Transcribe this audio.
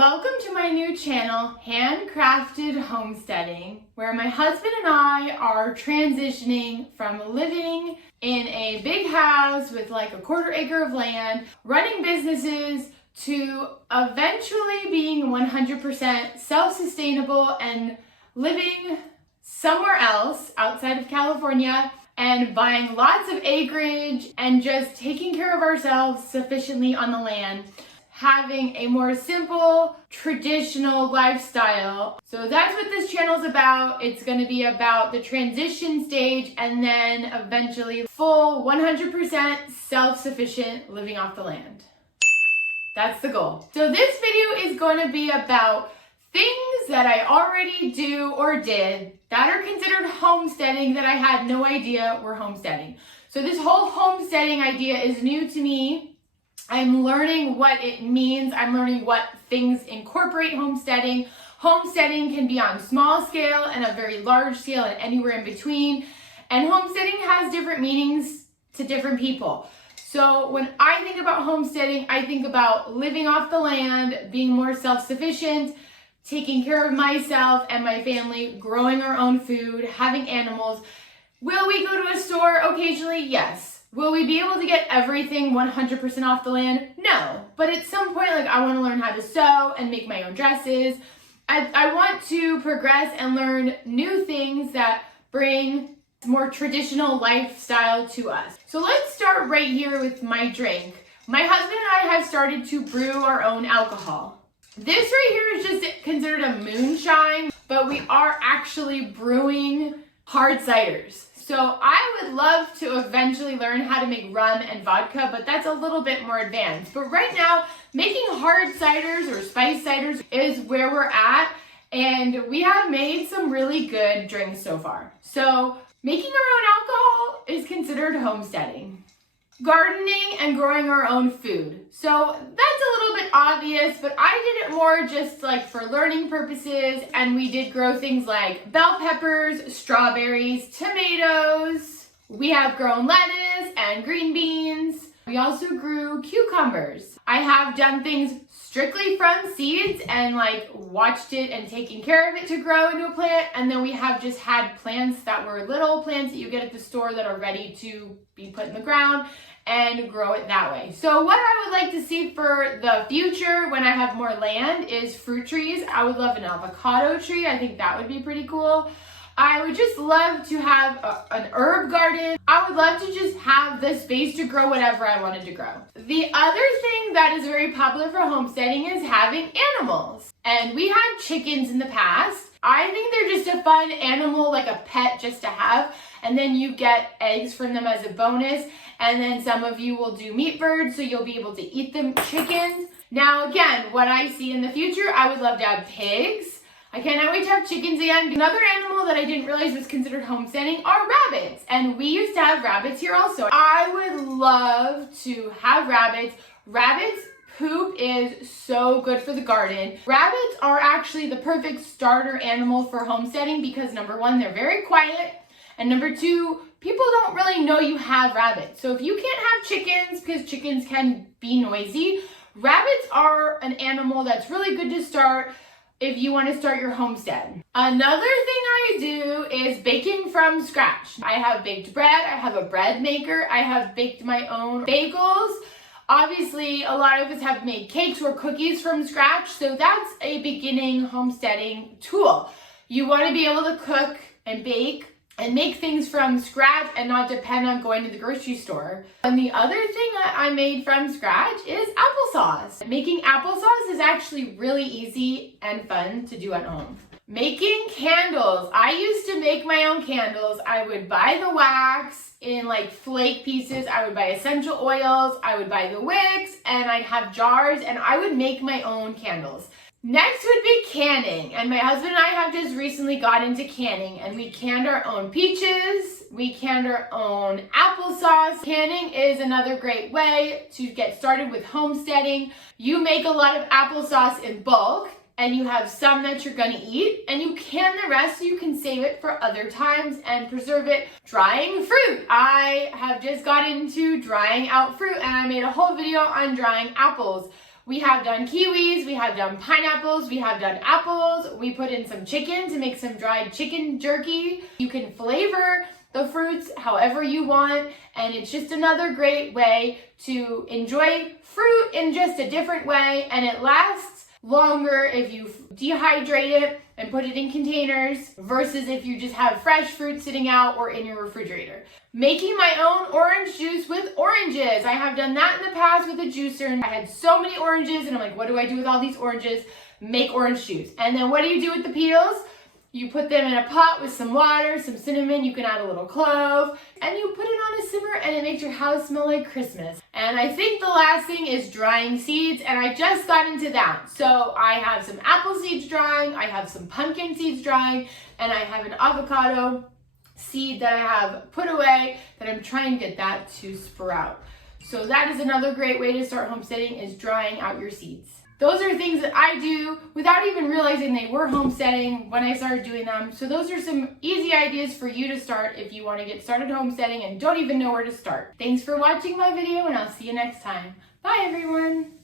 Welcome to my new channel, Handcrafted Homesteading, where my husband and I are transitioning from living in a big house with like a quarter acre of land, running businesses, to eventually being 100% self-sustainable and living somewhere else outside of California and buying lots of acreage and just taking care of ourselves sufficiently on the land, having a more simple, traditional lifestyle. So that's what this channel is about. It's going to be about the transition stage and then eventually full 100% self-sufficient living off the land. That's the goal. So this video is going to be about things that I already do or did that are considered homesteading that I had no idea were homesteading. So this whole homesteading idea is new to me. I'm learning what it means. I'm learning what things incorporate homesteading. Homesteading can be on small scale and a very large scale and anywhere in between. And homesteading has different meanings to different people. So when I think about homesteading, I think about living off the land, being more self-sufficient, taking care of myself and my family, growing our own food, having animals. Will we go to a store occasionally? Yes. Will we be able to get everything 100% off the land? No. But at some point, I want to learn how to sew and make my own dresses. I want to progress and learn new things that bring more traditional lifestyle to us. So let's start right here with my drink. My husband and I have started to brew our own alcohol. This right here is just considered a moonshine, but we are actually brewing hard ciders. So I would love to eventually learn how to make rum and vodka, but that's a little bit more advanced. But right now, making hard ciders or spice ciders is where we're at, and we have made some really good drinks so far. So making our own alcohol is considered homesteading. Gardening and growing our own food. So that's a little bit obvious, but I did it more just for learning purposes, and we did grow things like bell peppers, strawberries, tomatoes. We have grown lettuce and green beans. We also grew cucumbers. I have done things strictly from seeds and watched it and taken care of it to grow into a plant. And then we have just had plants that were little plants that you get at the store that are ready to be put in the ground and grow it that way. So what I would like to see for the future when I have more land is fruit trees. I would love an avocado tree. I think that would be pretty cool. I would just love to have an herb garden. I would love to just have the space to grow whatever I wanted to grow. The other thing that is very popular for homesteading is having animals. And we had chickens in the past. I think they're just a fun animal, like a pet just to have. And then you get eggs from them as a bonus. And then some of you will do meat birds, so you'll be able to eat them chickens. Now again, what I see in the future, I would love to have pigs. I cannot wait to have chickens again. Another animal that I didn't realize was considered homesteading are rabbits. And we used to have rabbits here also. I would love to have rabbits. Rabbits' poop is so good for the garden. Rabbits are actually the perfect starter animal for homesteading because number one, they're very quiet. And number two, people don't really know you have rabbits. So if you can't have chickens, because chickens can be noisy, rabbits are an animal that's really good to start if you want to start your homestead. Another thing I do is baking from scratch. I have baked bread, I have a bread maker, I have baked my own bagels. Obviously, a lot of us have made cakes or cookies from scratch, so that's a beginning homesteading tool. You want to be able to cook and bake and make things from scratch and not depend on going to the grocery store. And the other thing that I made from scratch is applesauce. Making applesauce is actually really easy and fun to do at home. Making candles. I used to make my own candles. I would buy the wax in flake pieces. I would buy essential oils. I would buy the wicks, and I'd have jars, and I would make my own candles. Next would be canning, and my husband and I have just recently got into canning, and we canned our own peaches, we canned our own applesauce. Canning is another great way to get started with homesteading. You make a lot of applesauce in bulk, and you have some that you're gonna eat, and you can the rest so you can save it for other times and preserve it. Drying fruit. I have just got into drying out fruit, and I made a whole video on drying apples. We have done kiwis, we have done pineapples, we have done apples. We put in some chicken to make some dried chicken jerky. You can flavor the fruits however you want, and it's just another great way to enjoy fruit in just a different way, and it lasts longer if you dehydrate it and put it in containers versus if you just have fresh fruit sitting out or in your refrigerator. Making my own orange juice with oranges. I have done that in the past with a juicer, and I had so many oranges and I'm like, what do I do with all these oranges? Make orange juice. And then what do you do with the peels? You put them in a pot with some water, some cinnamon, you can add a little clove, and you put it on a simmer and it makes your house smell like Christmas. And I think the last thing is drying seeds, and I just got into that. So I have some apple seeds drying, I have some pumpkin seeds drying, and I have an avocado seed that I have put away that I'm trying to get that to sprout. So that is another great way to start homesteading, is drying out your seeds. Those are things that I do without even realizing they were homesteading when I started doing them. So those are some easy ideas for you to start if you want to get started homesteading and don't even know where to start. Thanks for watching my video, and I'll see you next time. Bye everyone.